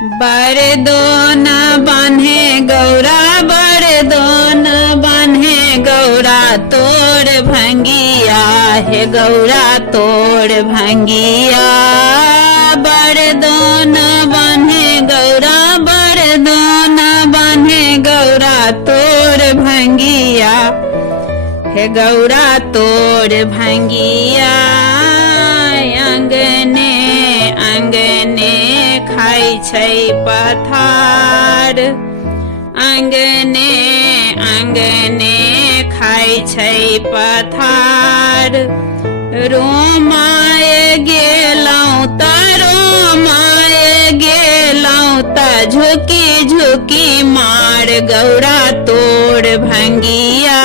बड़ दोन बान्हे गौरा बड़ दोन बान्हे गौरा तोड़ भंगिया हे गौरा तोड़ भंगिया बड़ दोन बान्हे गौरा बड़ दोन बान्हे गौरा तोड़ भंगिया हे गौरा तोड़ भंगिया अंगने अंगने खाई छै पथार अंगने अंगने खाई छै पथार रोमाए गेलौं त रोमाए गेलौं त झुकी झुकी मार गौरा तोड़ भंगिया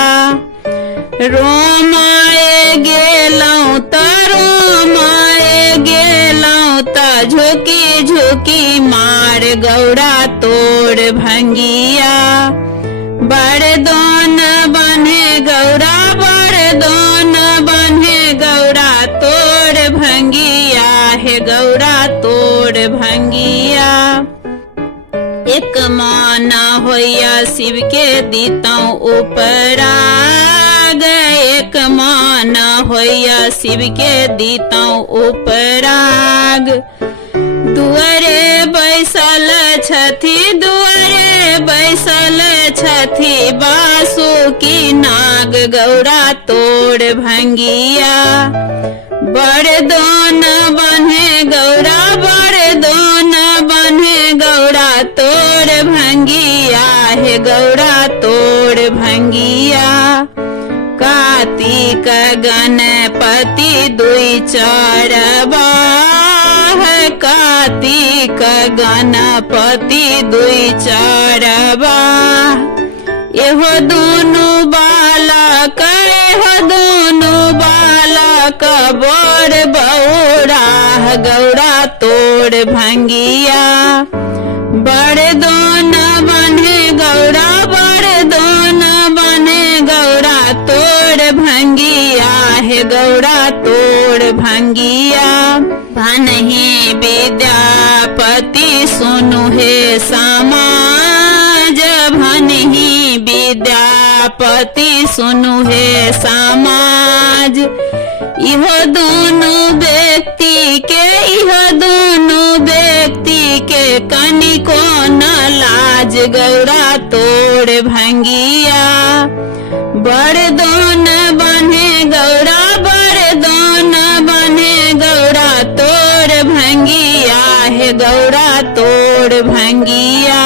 रोमाए गेलौं त रोमाए गेलौं त झुकी झुकी मार गौरा तोड़ भंगिया बड़ दोन बान्हे गौरा बड़ दोन बान्हे गौरा तोड़ भंगिया हे गौरा तोड़ भंगिया एक मान होइया शिव के दीतौं उपराग एक मान होइया शिव के दीतौं उपराग दुआरे बैसल छथि दुआरे बैसल छथि बासुकी नाग गौरा तोड़ भंगिया बड़ दोन बान्हे गौरा बड़ दोन बान्हे गौरा तोड़ भंगिया हे गौरा तोड़ भंगिया कार्तिक गणपति दुई चढ़बा कार्तिक गणपति दुई चढ़बा एहो दुनु बालक एहो दुनु बालक बोर बौरा गौरा तोड़ भंगिया बड़ दोन बान्हे गौरा बड़ दोन बान्हे गौरा तोड़ भंगिया हे गौरा तोड़ भंगिया भनहि विद्यापति सुनु हे समाज भनहि विद्यापति सुनु हे समाज इहो दोनों व्यक्ति के इहो दोनों व्यक्ति के कनिको न लाज गौरा तोड़ भंगिया बड़ दोन बान्हे गौरा बड़ दोन बान्हे गौरा तोड़ भंगिया हे गौरा तोड़ भंगिया।